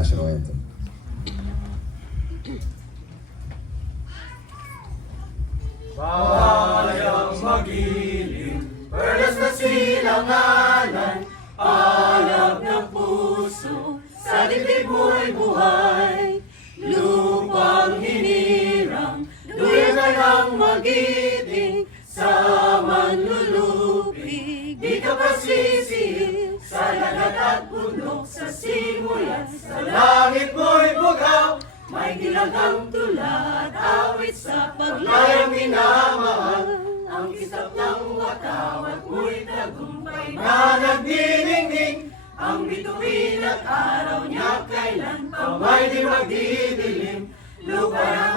Ignacio Roeto. Bayang magiling, perlas na silanganan, alab ng puso, sa dibdib mo'y buhay. Lupang hinirang, duyan na lang magiting, sa manlulupig, di ka pasisihin, sa lagat at bundok, sa simoy at sa langit mo'y bugaw. May dilagang tulad, awit sa paglayang minamahal. Ang kisap ng watawat mo'y tagumpay na nagdiningning. Ang bituin at araw niya kailan pa may di magdidilim. Lupa ng